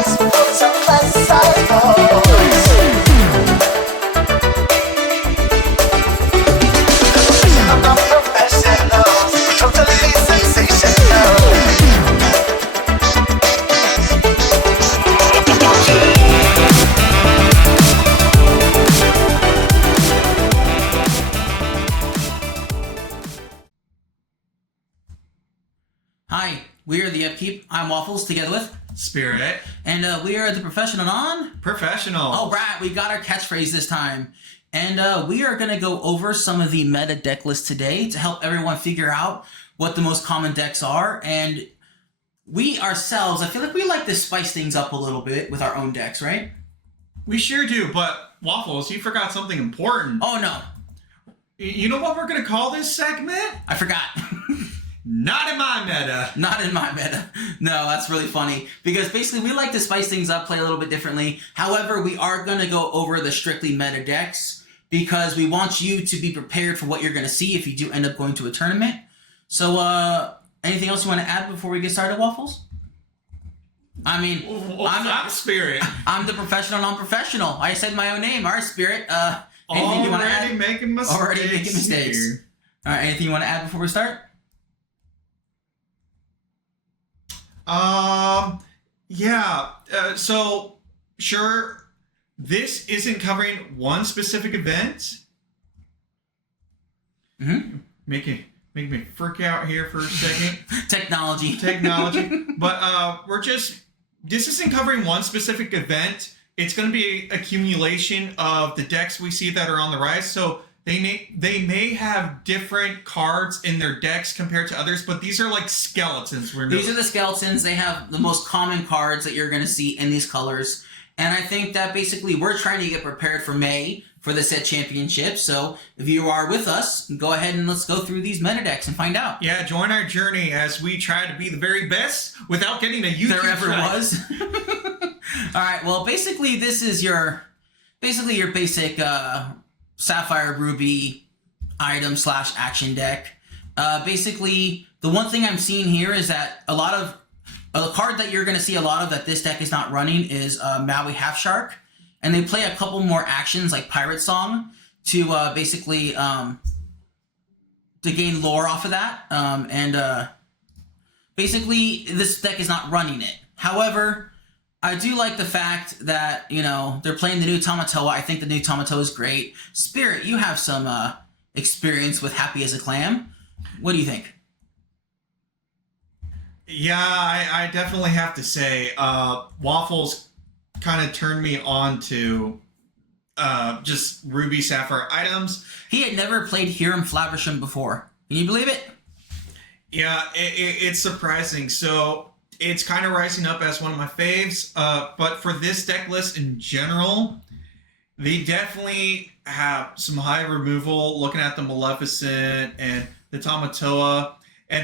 boys for some plus size boys. Professionals, totally sensational. Hi, we are the Yupkeep. I'm Waffles together with Spirit. And we are the Professional Professional. All right, we got our catchphrase this time. And we are going to go over some of the meta deck lists today to help everyone figure out what the most common decks are. And we ourselves, I feel like we like to spice things up a little bit with our own decks, right? We sure do, but Waffles, you forgot something important. Oh, no. You know what we're going to call this segment? I forgot. Not in my meta. Not in my meta. No, that's really funny. Because basically we like to spice things up, play a little bit differently. However, we are going to go over the strictly meta decks because we want you to be prepared for what you're going to see if you do end up going to a tournament. So, anything else you want to add before we get started, Waffles? I mean, I'm Spirit. I'm the professional non-professional. I said my own name. Our Spirit. Anything you want to add? Already making mistakes. Here. All right, anything you want to add before we start? Yeah. So, sure, this isn't covering one specific event. Mm-hmm. Make me freak out here for a second. Technology. But this isn't covering one specific event. It's going to be an accumulation of the decks we see that are on the rise. So they may have different cards in their decks compared to others, but these are like skeletons. These are the skeletons. They have the most common cards that you're going to see in these colors. And I think that basically we're trying to get prepared for May for the set championship. So if you are with us, go ahead and let's go through these meta decks and find out. Yeah, join our journey as we try to be the very best without getting a YouTube there ever strike. was. All right. Well, basically this is your basic Sapphire Ruby item / action deck. Basically, the one thing I'm seeing here is that a lot of a card that you're going to see a lot of that this deck is not running is Maui Half Shark. And they play a couple more actions like Pirate Song to basically to gain lore off of that. Basically, this deck is not running it. However, I do like the fact that, you know, they're playing the new Tamatoa. I think the new Tamatoa is great. Spirit, you have some experience with Happy as a Clam. What do you think? Yeah, I definitely have to say, Waffles kind of turned me on to just Ruby Sapphire items. He had never played Hiram Flaversham before. Can you believe it? Yeah, it's surprising. So it's kind of rising up as one of my faves. But for this deck list in general, they definitely have some high removal. Looking at the Maleficent and the Tamatoa.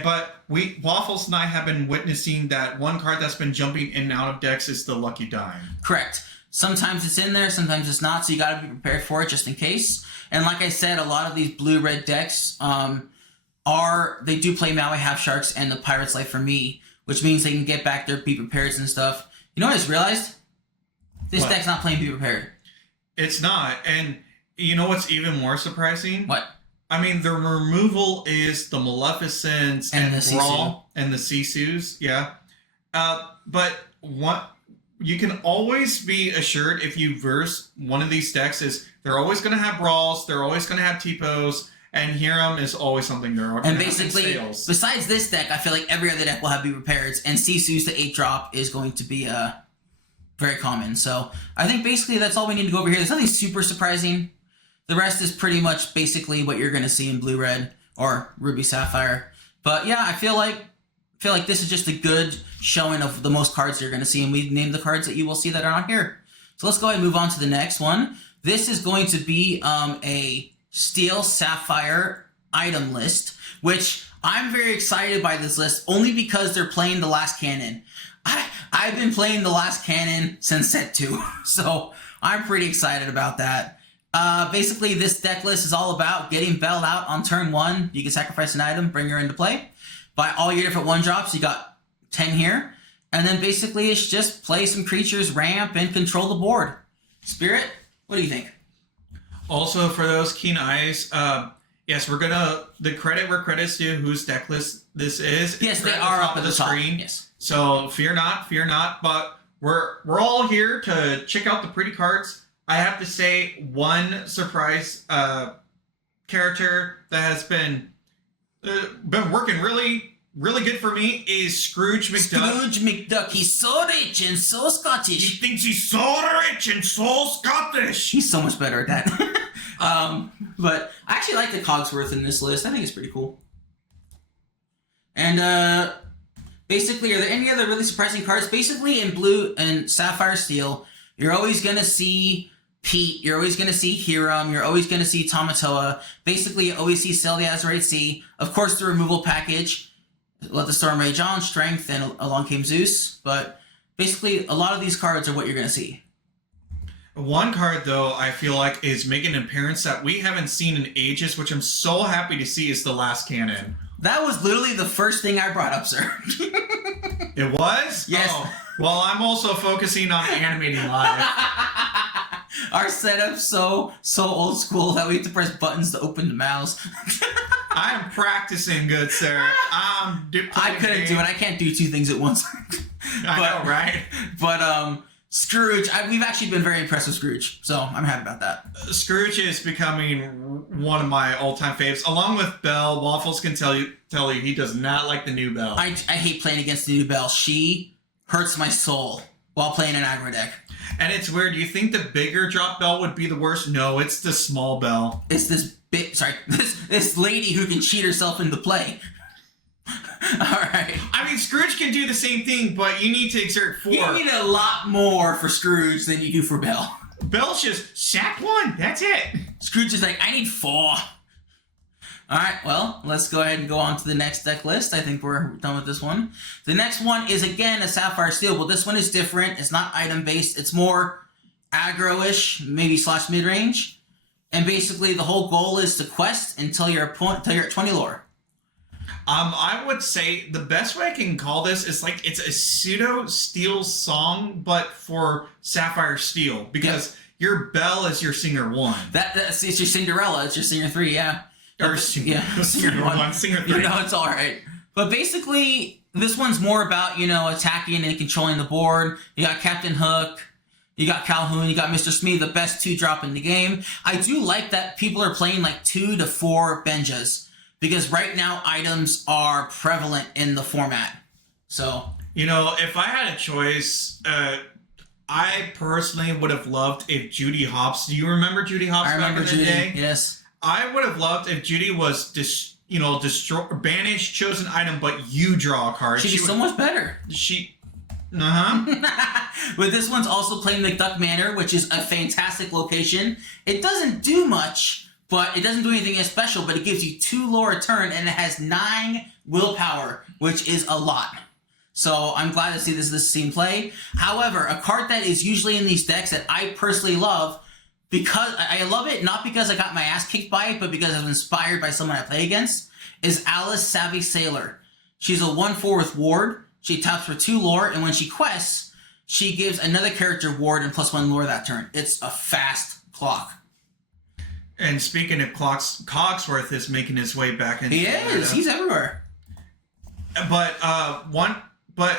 But Waffles and I have been witnessing that one card that's been jumping in and out of decks is the Lucky Dime. Correct. Sometimes it's in there, sometimes it's not, so you got to be prepared for it just in case. And like I said, a lot of these blue-red decks they do play Maui Half Sharks and the Pirate's Life for me, which means they can get back their Be Prepared and stuff. You know what I just realized? This deck's not playing Be Prepared. It's not. And you know what's even more surprising? What? I mean, the removal is the Maleficents and the Brawl and the Sisus, yeah. But what you can always be assured if you verse one of these decks is they're always going to have Brawls, they're always going to have T-Pos, and Hiram is always something they're going to have in basically, sales. Besides this deck, I feel like every other deck will have Be Prepared, and Sisu's the 8-drop is going to be very common. So I think basically that's all we need to go over here. There's nothing super surprising. The rest is pretty much basically what you're going to see in Blue-Red or Ruby Sapphire. But yeah, I feel like this is just a good showing of the most cards you're going to see, and we've named the cards that you will see that are on here. So let's go ahead and move on to the next one. This is going to be a Steel Sapphire item list, which I'm very excited by this list only because they're playing the Last Cannon. I've been playing the Last Cannon since set 2, so I'm pretty excited about that. Basically, this deck list is all about getting Belle out on turn 1. You can sacrifice an item, bring her into play. Buy all your different 1-drops. You got 10 here. And then basically it's just play some creatures, ramp, and control the board. Spirit, what do you think? Also, for those keen eyes, yes, we're gonna the credit where credit's due. Whose deck list this is? Yes, they Right are top up at of the top. screen. Yes. So fear not. But we're all here to check out the pretty cards. I have to say, one surprise character that has been working really good for me is Scrooge McDuck. Scrooge McDuck, he's so rich and so Scottish. He thinks he's so rich and so Scottish. He's so much better at that. But I actually like the Cogsworth in this list. I think it's pretty cool. And basically, are there any other really surprising cards? Basically, in Blue and Sapphire Steel, you're always going to see Pete, you're always going to see Hiram, you're always going to see Tamatoa. Basically, you always see Sail the Azurite Sea. Of course, the removal package, Let the Storm Rage On, Strength, and Along Came Zeus. But basically, a lot of these cards are what you're going to see. One card, though, I feel like is making an appearance that we haven't seen in ages, which I'm so happy to see, is the Last Cannon. That was literally the first thing I brought up, sir. It was? Yes. Oh, well, I'm also focusing on animating live. Our setup's so old school that we have to press buttons to open the mouse. I'm practicing, good sir. I couldn't do it. I can't do two things at once. I know, right? But Scrooge, we've actually been very impressed with Scrooge, so I'm happy about that. Scrooge is becoming one of my all-time faves, along with Belle. Waffles can tell you he does not like the new Belle. I hate playing against the new Belle. She hurts my soul while playing an aggro deck. And it's weird. You think the bigger drop Belle would be the worst? No, it's the small Belle. It's this lady who can cheat herself into play. All right. I mean, Scrooge can do the same thing, but you need to exert 4. You need a lot more for Scrooge than you do for Belle. Belle's just sack 1. That's it. Scrooge is like, I need 4. All right, well, let's go ahead and go on to the next deck list. I think we're done with this one. The next one is, again, a Sapphire Steel, but this one is different. It's not item-based. It's more aggro-ish, maybe / mid-range. And basically, the whole goal is to quest until you're at 20 lore. I would say the best way I can call this is like it's a pseudo Steel song, but for Sapphire Steel, because your Belle is your singer 1. It's your Cinderella. It's your singer 3, yeah. Or Singer 1. Singer 3. It's all right. But basically, this one's more about, attacking and controlling the board. You got Captain Hook. You got Calhoun. You got Mr. Smee, the best 2-drop in the game. I do like that people are playing like 2 to 4 Benjas, because right now items are prevalent in the format. So, if I had a choice, I personally would have loved if Judy Hopps. Do you remember Judy Hopps? I remember back in the Judy. day? Yes. I would have loved if Judy was banish chosen item, but you draw a card. She'd be so much better. But this one's also playing McDuck Manor, which is a fantastic location. It doesn't do much, but it doesn't do anything as special, but it gives you 2 lore a turn, and it has 9 willpower, which is a lot. So I'm glad to see this team play. However, a card that is usually in these decks that I personally love, because I love it, not because I got my ass kicked by it, but because I was inspired by someone I play against, is Alice Savvy Sailor. She's a 1/4 with ward. She taps for 2 lore, and when she quests, she gives another character ward and +1 lore that turn. It's a fast clock. And speaking of clocks, Cogsworth is making his way back into He is. He's everywhere. But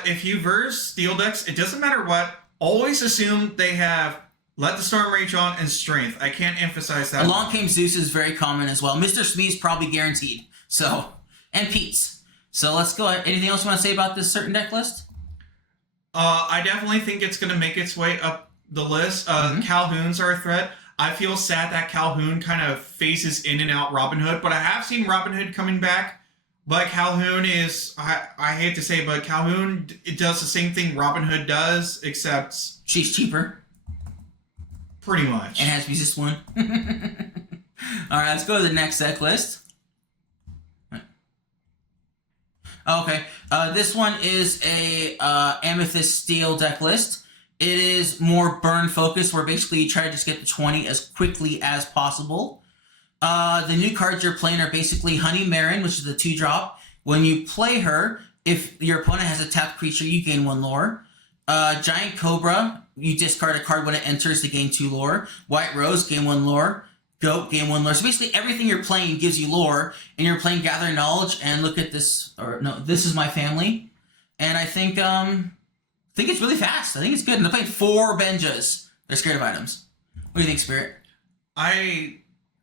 if you verse steel decks, it doesn't matter what. Always assume they have Let the Storm Rage On and Strength. I can't emphasize that. Along Came Zeus is very common as well. Mr. Smee's probably guaranteed. So, and Pete's. So let's go ahead. Anything else you want to say about this certain deck list? I definitely think it's going to make its way up the list. Calhoun's are a threat. I feel sad that Calhoun kind of phases in and out Robin Hood, but I have seen Robin Hood coming back. But Calhoun is, I hate to say, but Calhoun, it does the same thing Robin Hood does, except She's cheaper. Pretty much. And has resist 1. All right, let's go to the next deck list. Okay, this one is a Amethyst Steel deck list. It is more burn focused, where basically you try to just get to 20 as quickly as possible. The new cards you're playing are basically Honey Marin, which is the 2-drop. When you play her, If your opponent has a tapped creature, you gain 1 lore. Giant Cobra, you discard a card when it enters to gain 2 lore. White Rose, gain 1 lore. Goat, gain 1 lore. So basically everything you're playing gives you lore, and you're playing Gather Knowledge, and look at this, or no, This Is My Family. And I think it's really fast. I think it's good. And they're playing 4 Benjas. They're scared of items. What do you think, Spirit?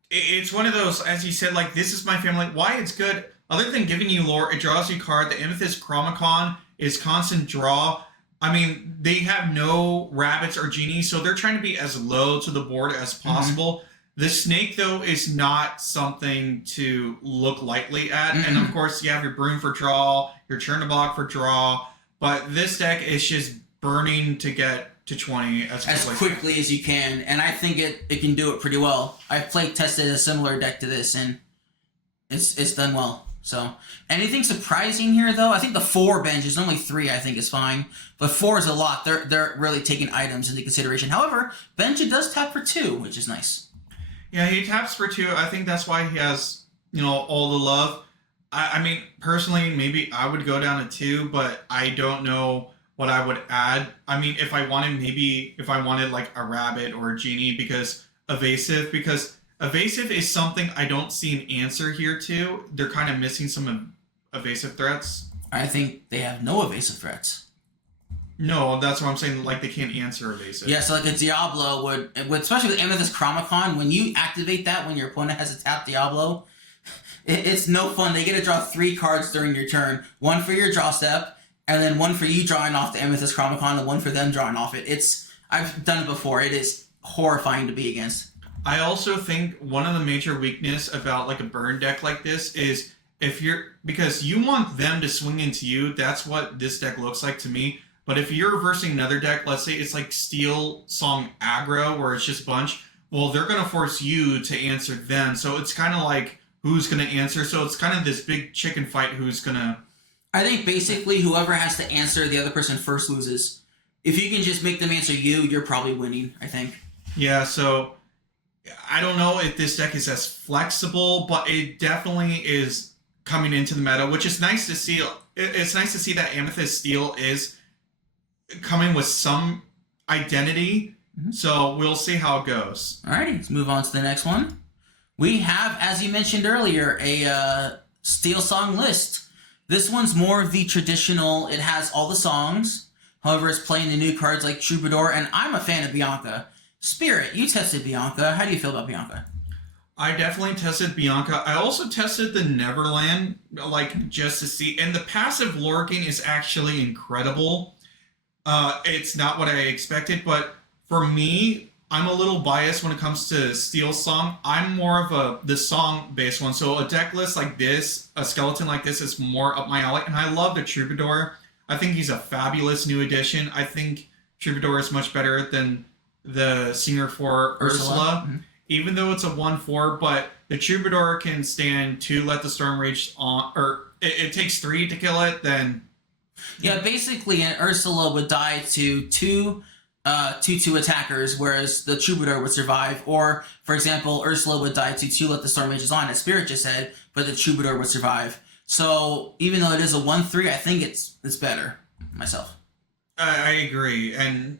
It's one of those, as you said, like, This Is My Family. Why it's good, other than giving you lore, it draws you a card. The Amethyst Chromicon is constant draw. I mean, they have no rabbits or genies, so they're trying to be as low to the board as possible. The snake, though, is not something to look lightly at. And, of course, you have your Broom for draw, your Chernobog for draw. But this deck is just burning to get to 20 as quickly as you can. And I think it can do it pretty well. I've tested a similar deck to this, and it's done well. So, anything surprising here, though? I think the 4 benches, only 3 I think is fine. But 4 is a lot. They're really taking items into consideration. However, Benja does tap for 2, which is nice. Yeah, he taps for 2. I think that's why he has, all the love. I mean, personally, maybe I would go down to 2, but I don't know what I would add. I mean, if I wanted like a rabbit or a genie, because evasive is something I don't see an answer here to. They're kind of missing some evasive threats. I think they have no evasive threats. No, that's what I'm saying. Like, they can't answer evasive. Yeah, so like a Diablo would, especially with Amethyst Chromicon, when you activate that when your opponent has a tapped Diablo, it's no fun. They get to draw 3 cards during your turn. 1 for your draw step, and then 1 for you drawing off the Amethyst Chromicon, and 1 for them drawing off it. I've done it before. It is horrifying to be against. I also think one of the major weakness about like a burn deck like this is because you want them to swing into you. That's what this deck looks like to me. But if you're reversing another deck, let's say it's like Steel Song Aggro, where it's just bunch, well, they're going to force you to answer them. So it's kind of like, who's going to answer? So it's kind of this big chicken fight, who's going to... I think basically whoever has to answer the other person first loses. If you can just make them answer you, you're probably winning, I think. Yeah, so I don't know if this deck is as flexible, but it definitely is coming into the meta, which is nice to see. It's nice to see that Amethyst Steel is coming with some identity. So we'll see how it goes. Alrighty, let's move on to the next one. We have, as you mentioned earlier, a Steel Song list. This one's more of the traditional, it has all the songs. However, it's playing the new cards like Troubadour, and I'm a fan of Bianca. Spirit, you tested Bianca. How do you feel about Bianca? I definitely tested Bianca. I also tested the Neverland, like, just to see. And the passive lurking is actually incredible. It's not what I expected, but for me, I'm a little biased when it comes to Steel Song. I'm more of the song-based one. So a deck list like this, a skeleton like this, is more up my alley. And I love the Troubadour. I think he's a fabulous new addition. I think Troubadour is much better than the singer for Ursula. Even though it's a 1/4, but the Troubadour can stand 2 Let the Storm Rage on, or it takes 3 to kill it, then... Yeah, basically, an Ursula would die to 2 attackers, whereas the Troubadour would survive. Or, for example, Ursula would die to 2 Let the Storm Rages on, as Spirit just said, but the Troubadour would survive. So, even though it is a 1/3, I think it's better, myself. I agree, and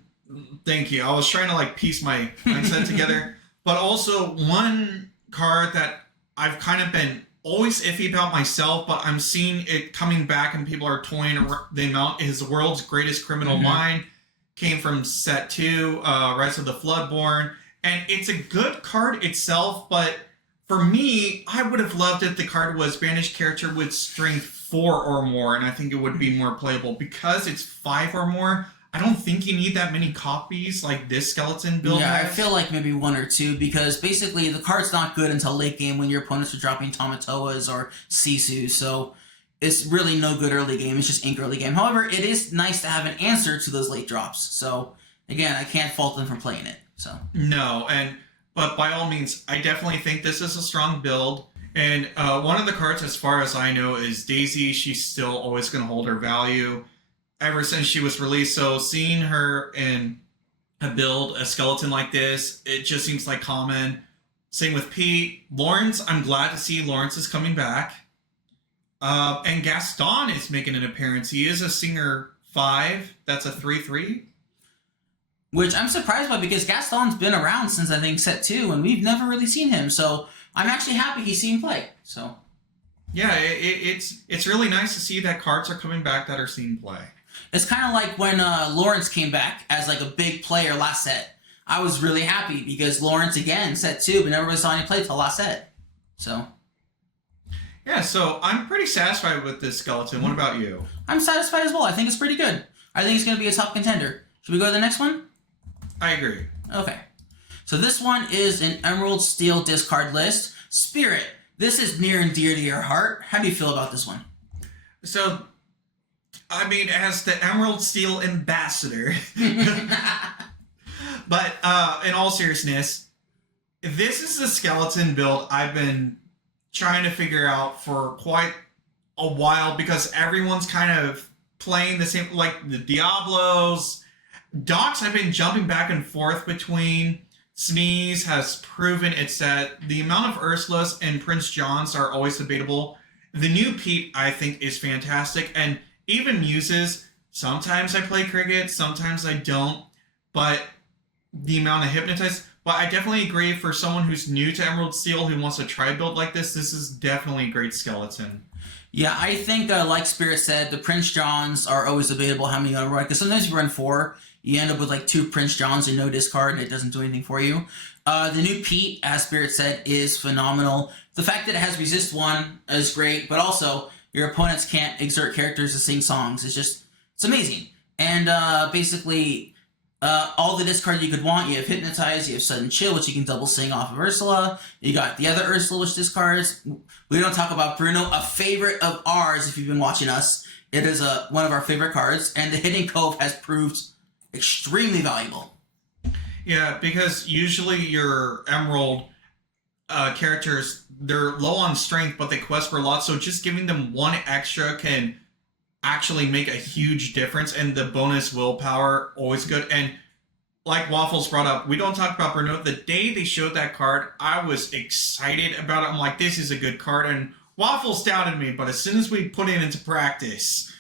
thank you. I was trying to, like, piece my mindset together. But also, one card that I've kind of been always iffy about myself, but I'm seeing it coming back and people are toying around the amount, is the World's Greatest Criminal Mind. Came from set 2, Rise of the Floodborn. And it's a good card itself, but for me, I would have loved if the card was banished character with strength 4 or more, and I think it would be more playable. Because it's 5 or more, I don't think you need that many copies like this skeleton build has. I feel like maybe 1 or 2, because basically the card's not good until late game when your opponents are dropping Tamatoas or Sisu, so it's really no good early game. It's just ink early game. However, it is nice to have an answer to those late drops. So, again, I can't fault them for playing it. So no, but by all means, I definitely think this is a strong build. And one of the cards, as far as I know, is Daisy. She's still always going to hold her value ever since she was released. So seeing her in a build, a skeleton like this, it just seems like common. Same with Pete. Lawrence, I'm glad to see Lawrence is coming back. And Gaston is making an appearance. He is a Singer 5. That's a 3/3. Which I'm surprised by because Gaston's been around since I think set 2, and we've never really seen him. So I'm actually happy he's seen play. So yeah, it's really nice to see that cards are coming back that are seen play. it's kind of like when Lawrence came back as like a big player last set. I was really happy because Lawrence again set 2, but never really saw any play till last set. So yeah, so I'm pretty satisfied with this skeleton. What about you? I'm satisfied as well. I think it's pretty good. I think it's going to be a top contender. Should we go to the next one? I agree. Okay. So this one is an Emerald Steel discard list. Spirit. This is near and dear to your heart. How do you feel about this one? So, I mean, as the Emerald Steel ambassador, but in all seriousness, this is a skeleton build I've been trying to figure out for quite a while because everyone's kind of playing the same, like the Diablos. Docs I've been jumping back and forth between. Sneeze has proven it's that the amount of Ursulas and Prince Johns are always debatable. The new Pete, I think, is fantastic. And even Muses, sometimes I play Cricket, sometimes I don't. But the amount of Hypnotize. But I definitely agree for someone who's new to Emerald Steel who wants to try a build like this is definitely a great skeleton. Yeah, I think, like Spirit said, the Prince Johns are always debatable how many you want to run. Because sometimes you run 4, you end up with like 2 Prince Johns and no discard, and it doesn't do anything for you. The new Pete, as Spirit said, is phenomenal. The fact that it has Resist 1 is great, but also your opponents can't exert characters to sing songs. It's amazing. And basically, all the discard you could want, you have Hypnotize, you have Sudden Chill, which you can double sing off of Ursula. You got the other Ursula, which discards. We don't talk about Bruno, a favorite of ours if you've been watching us. It is one of our favorite cards, and the Hidden Cove has proved extremely valuable. Yeah, because usually your Emerald characters, they're low on strength, but they quest for a lot, so just giving them 1 extra can actually make a huge difference, and the bonus willpower, always good. And like Waffles brought up, we don't talk about Bruno. The day they showed that card, I was excited about it. I'm like, this is a good card, and Waffles doubted me, but as soon as we put it into practice...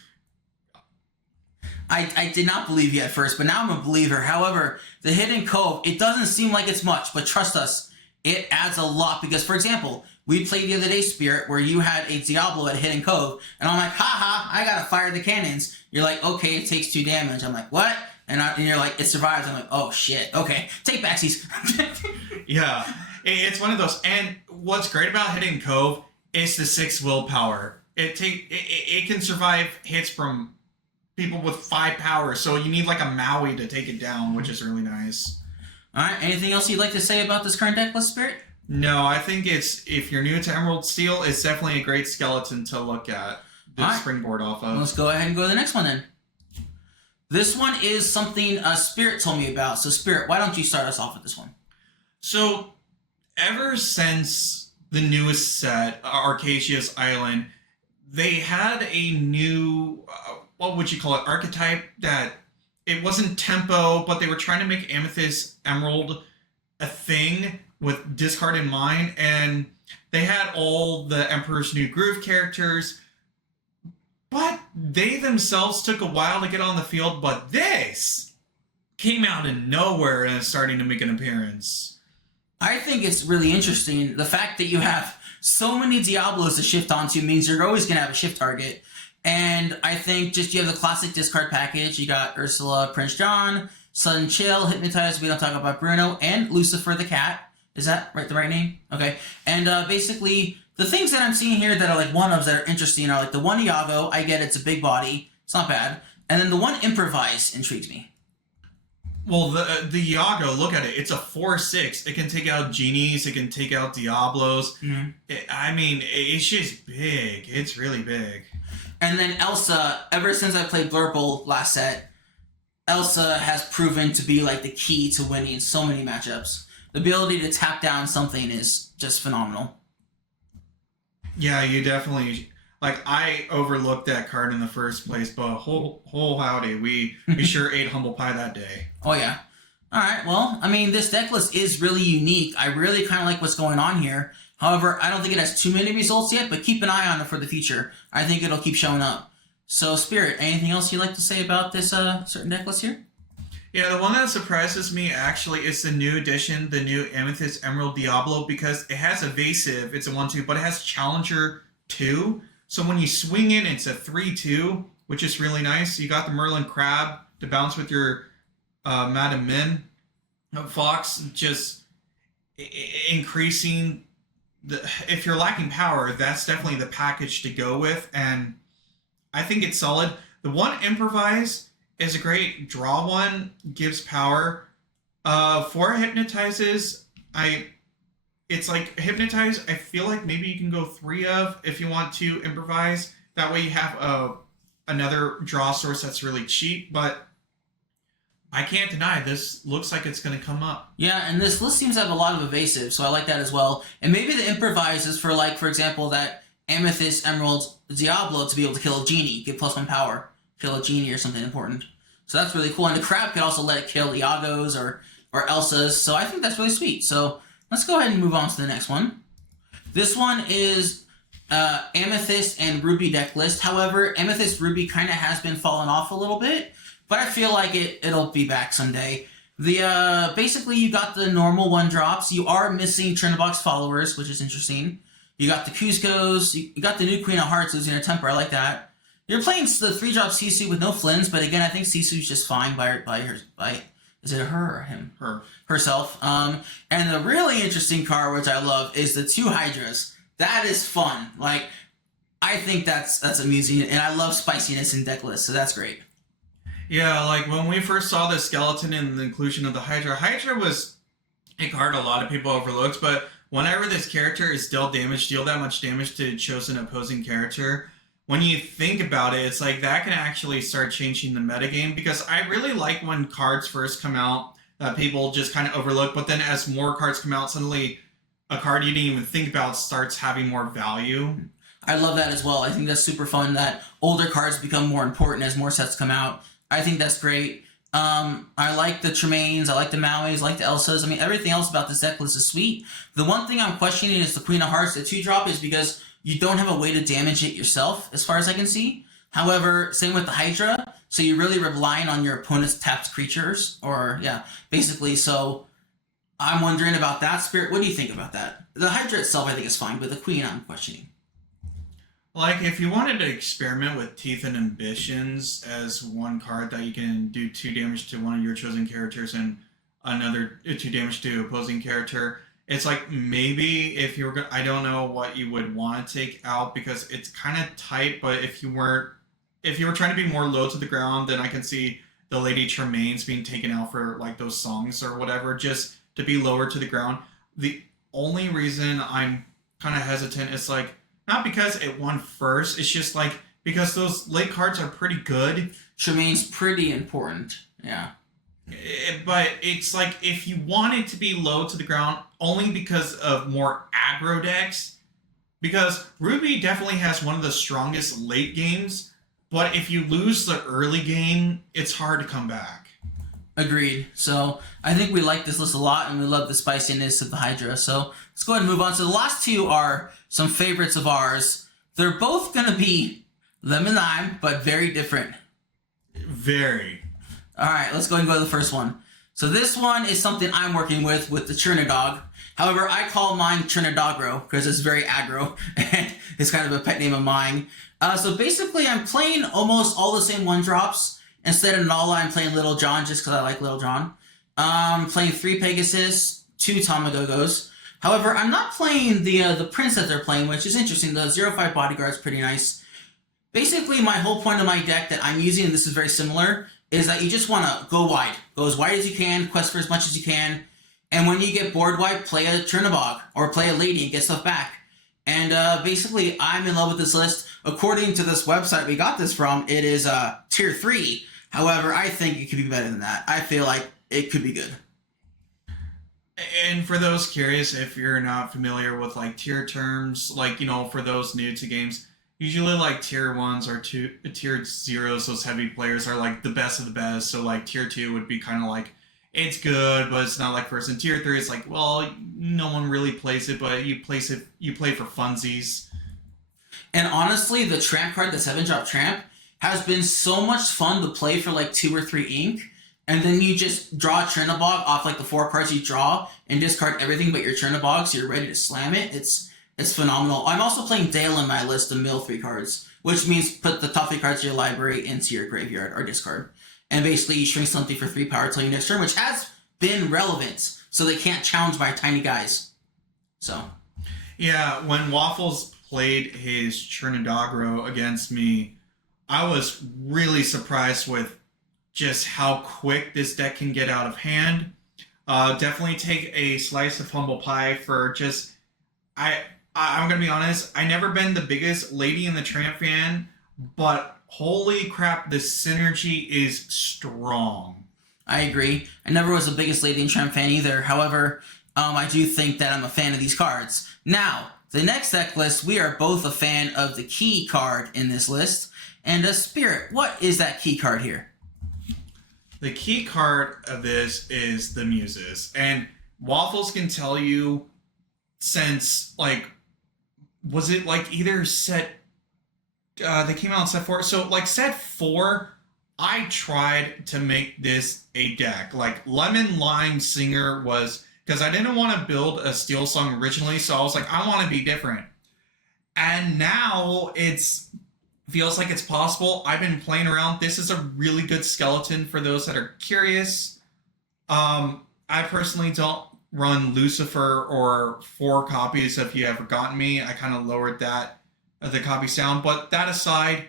I did not believe you at first, but now I'm a believer. However, the Hidden Cove, it doesn't seem like it's much, but trust us, it adds a lot. Because, for example, we played the other day, Spirit, where you had a Diablo at Hidden Cove, and I'm like, haha, I gotta fire the cannons. You're like, okay, it takes 2 damage. I'm like, what? And you're like, it survives. I'm like, oh shit, okay, take backsies. Yeah, it's one of those. And what's great about Hidden Cove is the 6 willpower. It can survive hits from people with 5 power, so you need like a Maui to take it down, which is really nice. Alright, anything else you'd like to say about this current deck list, Spirit? No, I think if you're new to Emerald Steel, it's definitely a great skeleton to look at the springboard off of. Let's go ahead and go to the next one then. This one is something Spirit told me about. So Spirit, why don't you start us off with this one? So, ever since the newest set, Arcasia's Island, they had a new... what would you call it, archetype that it wasn't tempo, but they were trying to make Amethyst Emerald a thing with discard in mind, and they had all the Emperor's New Groove characters, but they themselves took a while to get on the field, but this came out of nowhere and is starting to make an appearance. I think it's really interesting. The fact that you have so many Diablos to shift onto means you're always going to have a shift target. And I think just you have the classic discard package. You got Ursula, Prince John, Sudden Chill, Hypnotize, we don't talk about Bruno, and Lucifer the Cat. Is that the right name? Okay. And basically, the things that I'm seeing here that are like one-ofs that are interesting are like the one Iago. I get it's a big body. It's not bad. And then the one Improvise intrigues me. Well, the Iago, look at it. It's a 4/6. It can take out genies. It can take out Diablos. Mm-hmm. It's just big. It's really big. And then Elsa, ever since I played Blurple last set, Elsa has proven to be like the key to winning so many matchups. The ability to tap down something is just phenomenal. Yeah, you definitely... Like, I overlooked that card in the first place, but whole howdy, we sure ate humble pie that day. Oh, yeah. All right, well, I mean, this deck list is really unique. I really kind of like what's going on here. However, I don't think it has too many results yet, but keep an eye on it for the future. I think it'll keep showing up. So, Spirit, anything else you'd like to say about this certain deck list here? Yeah, the one that surprises me actually is the new edition, the new Amethyst Emerald Diablo, because it has evasive, it's a 1-2, but it has Challenger 2. So when you swing in, it's a 3-2, which is really nice. You got the Merlin Crab to bounce with your Madam Min. Fox just increasing the. If you're lacking power, that's definitely the package to go with, and I think it's solid. The one Improvise is a great draw one, gives power. 4 Hypnotizes, it's like Hypnotize, I feel like maybe you can go 3 of if you want to Improvise. That way you have another draw source that's really cheap, but I can't deny this looks like it's going to come up. Yeah, and this list seems to have a lot of evasive, so I like that as well. And maybe the Improvise is for, like, for example, that Amethyst Emerald Diablo to be able to kill a genie, get +1 power, kill a genie or something important. So that's really cool. And the Crab could also let it kill Iago's or Elsa's, so I think that's really sweet. So let's go ahead and move on to the next one. This one is Amethyst and Ruby deck list. However, Amethyst Ruby kind of has been falling off a little bit, but I feel like it'll be back someday. The basically you got the normal 1-drops. You are missing Trinbox followers, which is interesting. You got the Cusco's. You got the new Queen of Hearts losing her temper. I like that. You're playing the 3-drop Sisu with no Flins, but again, I think Sisu's just fine by is it her or him? Herself. And the really interesting card, which I love, is the 2 Hydras. That is fun. Like, I think that's amusing, and I love spiciness in deck lists, so that's great. Yeah, like when we first saw the skeleton and the inclusion of the Hydra was a card a lot of people overlooked, but whenever this character is dealt damage, deal that much damage to a chosen opposing character, when you think about it, it's like that can actually start changing the metagame, because I really like when cards first come out that people just kind of overlook, but then as more cards come out, suddenly a card you didn't even think about starts having more value. I love that as well. I think that's super fun that older cards become more important as more sets come out. I think that's great. I like the Tremaines, I like the Mauis, I like the Elsas. I mean, everything else about this deck list is sweet. The one thing I'm questioning is the Queen of Hearts. The 2-drop is because you don't have a way to damage it yourself, as far as I can see. However, same with the Hydra. So you're really relying on your opponent's tapped creatures, or basically. So I'm wondering about that. Spirit, what do you think about that? The Hydra itself, I think, is fine, but the Queen, I'm questioning. Like, if you wanted to experiment with Teeth and Ambitions as one card that you can do 2 damage to one of your chosen characters and another 2 damage to opposing character, it's like maybe if you were I don't know what you would want to take out, because it's kind of tight, but if you were trying to be more low to the ground, then I can see the Lady Tremaines being taken out for like those songs or whatever, just to be lower to the ground. The only reason I'm kind of hesitant is like, not because it won first, it's just like because those late cards are pretty good. Tremaine's pretty important, yeah. But it's like if you want it to be low to the ground only because of more aggro decks, because Ruby definitely has one of the strongest late games, but if you lose the early game, it's hard to come back. Agreed. So I think we like this list a lot, and we love the spiciness of the Hydra. So let's go ahead and move on. So the last 2 are some favorites of ours. They're both going to be lemon lime, but very different. Very. All right, let's go ahead and go to the first one. So this one is something I'm working with the Chernodog. However, I call mine Chernodogro because it's very aggro, and it's kind of a pet name of mine. So basically, I'm playing almost all the same 1-drops. Instead of Nala, I'm playing Little John just because I like Little John. Playing 3 Pegasus, 2 Tamagogos. However, I'm not playing the Prince that they're playing, which is interesting. The 0-5 Bodyguard is pretty nice. Basically, my whole point of my deck that I'm using, and this is very similar, is that you just want to go wide. Go as wide as you can, quest for as much as you can, and when you get bored wide, play a Chernobog, or play a Lady and get stuff back. And basically, I'm in love with this list. According to this website we got this from, it is tier 3. However, I think it could be better than that. I feel like it could be good. And for those curious, if you're not familiar with like tier terms, like, you know, for those new to games, usually like tier 1s or tier 0s, those heavy players are like the best of the best. So like tier 2 would be kind of like it's good, but it's not like first. And tier 3, it's like, well, no one really plays it, but you play for funsies. And honestly, the Tramp card, the 7-drop Tramp, has been so much fun to play for like 2 or 3 ink. And then you just draw a Chernobog off like the 4 cards you draw and discard everything but your Chernobog, so you're ready to slam it. It's phenomenal. I'm also playing Dale in my list to mill 3 cards, which means put the top 3 cards of your library into your graveyard or discard. And basically you shrink something for 3 power till your next turn, which has been relevant, so they can't challenge my tiny guys. So. Yeah, when Waffles played his Chernodogro against me, I was really surprised with just how quick this deck can get out of hand. Definitely take a slice of humble pie for just... I'm going to be honest, I never been the biggest Lady in the Tramp fan, but holy crap, the synergy is strong. I agree. I never was the biggest Lady in Tramp fan either. However, I do think that I'm a fan of these cards. Now, the next deck list, we are both a fan of the key card in this list. And Spirit, what is that key card here? The key card of this is the Muses. And Waffles can tell you since, like, was it like either set... they came out in set 4. So, like, set 4, I tried to make this a deck. Like, Lemon Lime Singer was... Because I didn't want to build a Steel Song originally, so I was like, I want to be different. And now it's... feels like it's possible. I've been playing around. This is a really good skeleton for those that are curious. I personally don't run Lucifer or 4 copies. If you ever gotten me, I kind of lowered that the copy sound. But that aside,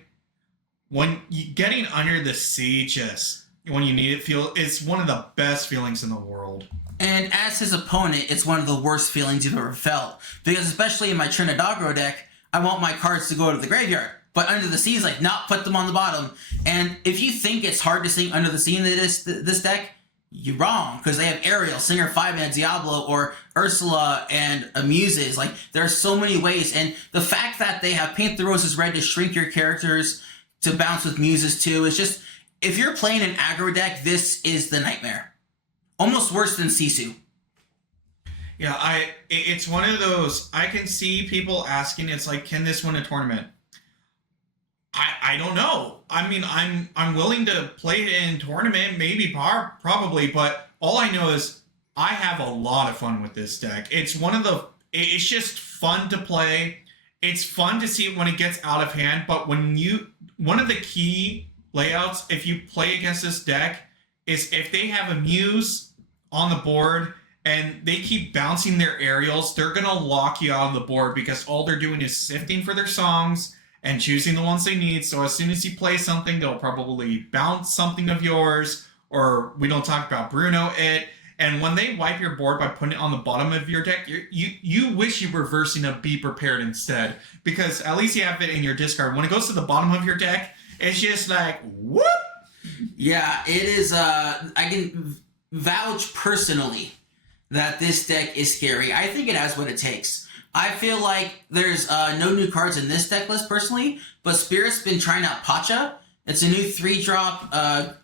when you getting under the sea, just when you need it, it's one of the best feelings in the world. And as his opponent, it's one of the worst feelings you've ever felt. Because especially in my Trinidagro deck, I want my cards to go to the graveyard. But Under the Sea is like, not put them on the bottom. And if you think it's hard to sing Under the Sea in this deck, you're wrong. Because they have Ariel, Singer 5, and Diablo, or Ursula and Muses. Like, there are so many ways. And the fact that they have Paint the Roses Red to shrink your characters to bounce with Muses too, is just, if you're playing an aggro deck, this is the nightmare. Almost worse than Sisu. Yeah, it's one of those, I can see people asking, it's like, can this win a tournament? I don't know. I mean, I'm willing to play it in tournament, maybe probably, but all I know is I have a lot of fun with this deck. It's it's just fun to play. It's fun to see when it gets out of hand, but one of the key layouts, if you play against this deck, is if they have a Muse on the board and they keep bouncing their aerials, they're going to lock you out of the board because all they're doing is sifting for their songs and choosing the ones they need. So as soon as you play something, they'll probably bounce something of yours, or we don't talk about Bruno it. And when they wipe your board by putting it on the bottom of your deck, you wish you were versing a Be Prepared instead, because at least you have it in your discard. When it goes to the bottom of your deck, it's just like, whoop! Yeah, it is, I can vouch personally that this deck is scary. I think it has what it takes. I feel like there's no new cards in this deck list personally, but Spirit's been trying out Pacha. It's a new 3-drop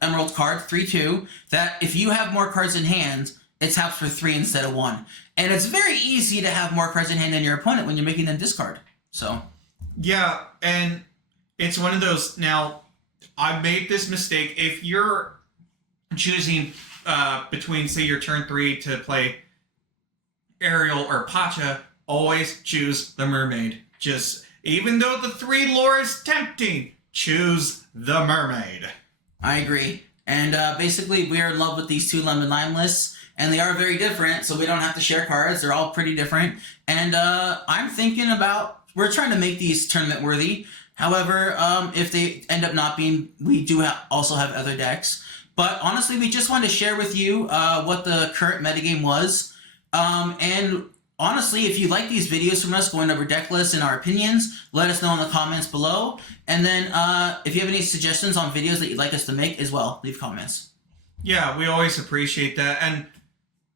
Emerald card, 3/2, that if you have more cards in hand, it taps for 3 instead of 1. And it's very easy to have more cards in hand than your opponent when you're making them discard. So. Yeah, and it's one of those, now, I made this mistake. If you're choosing between, say, your turn 3 to play Ariel or Pacha, always choose the Mermaid. Just, even though the 3 lore is tempting, choose the Mermaid. I agree. And basically, we are in love with these 2 Lemon Lime lists, and they are very different, so we don't have to share cards. They're all pretty different. And I'm thinking about, we're trying to make these tournament worthy. However, if they end up not being, we do also have other decks. But honestly, we just wanted to share with you what the current metagame was. And honestly, if you like these videos from us going over deck lists and our opinions, let us know in the comments below. And then if you have any suggestions on videos that you'd like us to make as well, leave comments. Yeah, we always appreciate that. And,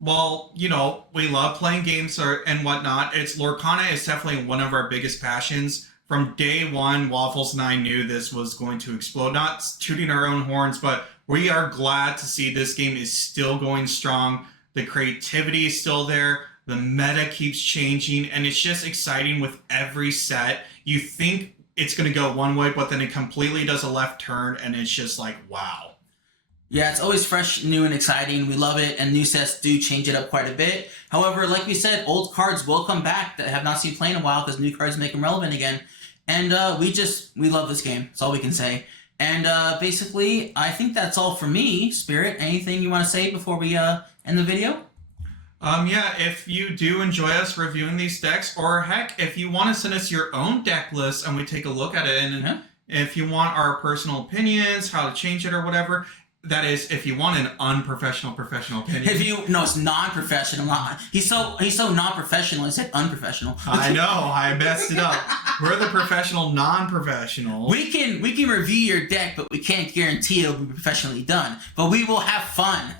well, you know, we love playing games and whatnot. Lorcana is definitely one of our biggest passions. From day one, Waffles and I knew this was going to explode. Not tooting our own horns, but We are glad to see this game is still going strong. The creativity is still there. The meta keeps changing, and it's just exciting with every set. You think it's going to go one way, but then it completely does a left turn, and it's just like, wow. Yeah, it's always fresh, new, and exciting. We love it, and new sets do change it up quite a bit. However, like we said, old cards will come back that have not seen play in a while because new cards make them relevant again. And we love this game. That's all we can say. And basically, I think that's all for me, Spirit. Anything you want to say before we end the video? Yeah, if you do enjoy us reviewing these decks, or heck, if you want to send us your own deck list and we take a look at it, and if you want our personal opinions, how to change it or whatever, that is, if you want an unprofessional professional opinion. No, it's non-professional. He's so non-professional. I said unprofessional. I know, I messed it up. We're the professional non-professional. We can review your deck, but we can't guarantee it'll be professionally done. But we will have fun.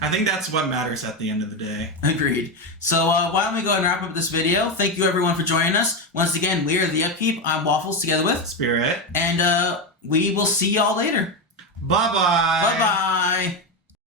I think that's what matters at the end of the day. Agreed. So why don't we go ahead and wrap up this video. Thank you everyone for joining us. Once again, we are the Yupkeep. I'm Waffles together with Spirit. And we will see y'all later. Bye-bye. Bye-bye.